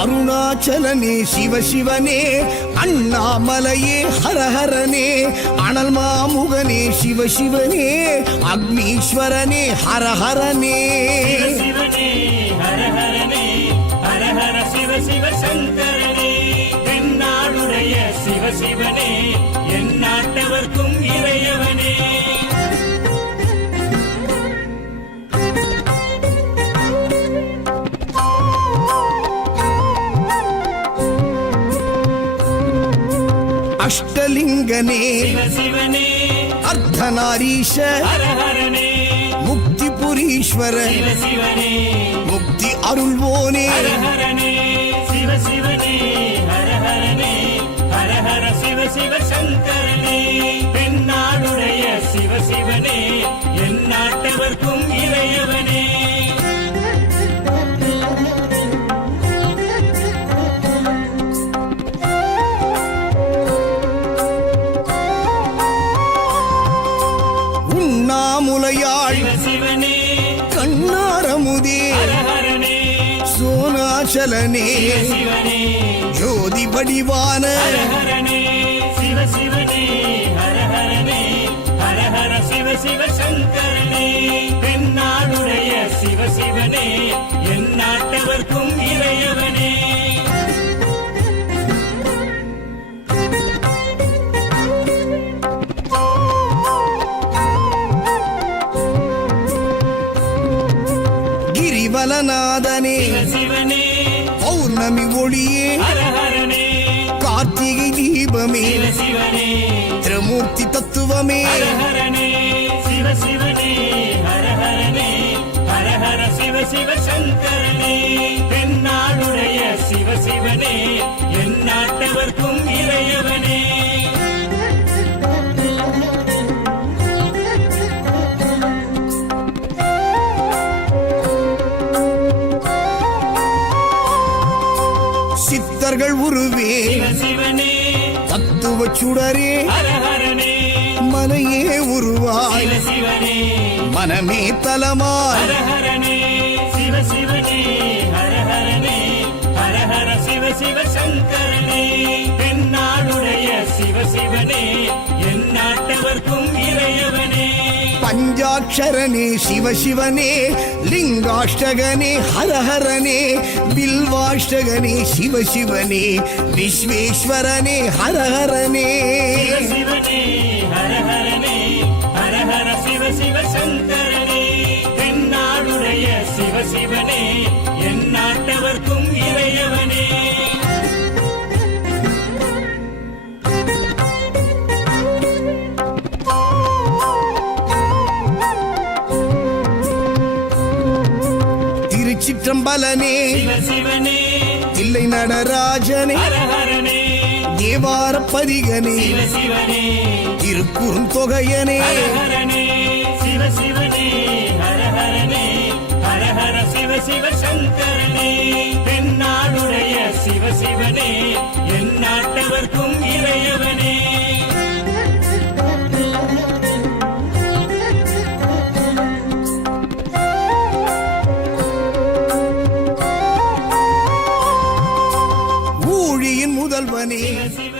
அருணாச்சலனே சிவசிவனே, அண்ணாமலையே ஹரஹரனே, அனல் மாமுகனே சிவசிவனே, அக்னீஸ்வரனே ஹரஹரனே. சிவசிவனே ஹரஹரனே, ஹரஹர சிவ சிவ சங்கரனே, தென்னாடுடைய சிவசிவனே, என் நாட்டவர்க்கும் இறையவனே. அஷ்டலிங்கனே சிவசிவனே, அர்த்தநாரீஷ ஹரஹரனே, முக்திபுரீஸ்வர சிவசிவனே, முக்தி அருள்வோனே. ஹரஹரனே சிவசிவனே, ஹரஹரனே, ஹரஹர சிவ சிவ சங்கரனே, தென்னாடுடைய சிவசிவனே, என் நாட்டவர்க்கும் இறையவனே. உண்ணாமுலையாள் சிவசிவனே, கண்ணாரமுதே ஹரஹரனே, சோனாச்சலனே சிவசிவனே, ஜோதி வடிவான ஹரஹரனே சிவசிவனே, ஹரஹரனே, ஹரஹர சிவ சிவ சங்கரனே, தென்னாடுடைய சிவசிவனே, என் நாட்டவர்க்கும் இறையவனே. கிரிவலநாதனே சிவசிவனே, பௌர்ணமி ஒளியே ஹரஹரனே, கார்த்திகை தீபமே சிவசிவனே, திரமூர்த்தி தத்துவமே. ஹரஹரனே சிவசிவனே, ஹரஹரனே, ஹரஹர சிவ சிவ சங்கரனே, தென்னாடுடைய சிவசிவனே, என் நாட்டவர்க்கும் இறையவனே. சித்தர்கள் உருவே சிவசிவனே, தத்துவ சுடரே ஹரஹரனே, மலையே உருவாய் சிவசிவனே, மனமே தலமாய். ஹரஹரனே சிவசிவனே, ஹரஹரனே, ஹரஹர சிவ சிவ சங்கரனே, தென்னாடுடைய சிவசிவனே, என் நாட்டவர்க்கும் இறையவனே. பஞ்சாட்சரனே சிவசிவனே, லிங்காஷ்டகனே ஹரஹரனே, பில்வாஷ்டகனே சிவசிவனே, விஸ்வேஸ்வரனே ஹரஹரனே. சிவசிவனே, ஹரஹரனே, ஹரஹர சிவ சிவ சங்கரனே, தென்னாடுடைய சிவசிவனே, என் நாட்டவர்க்கும் இறையவனே. திருச்சிற்றம்பலனே சிவசிவனே, தில்லை நடராஜனே, ஹரஹரனே, தேவார பதிகனே, சிவசிவனே, திருக்குறுந்தொகையனே. ஹரஹரனே சிவசிவனே, ஹரஹரனே, ஹரஹர சிவ சிவ சங்கரனே, தென்னாடுடைய சிவசிவனே, என் நாட்டவர்க்கும் இறையவனே. ஊழியின் முதல்வனே சிவசிவனே,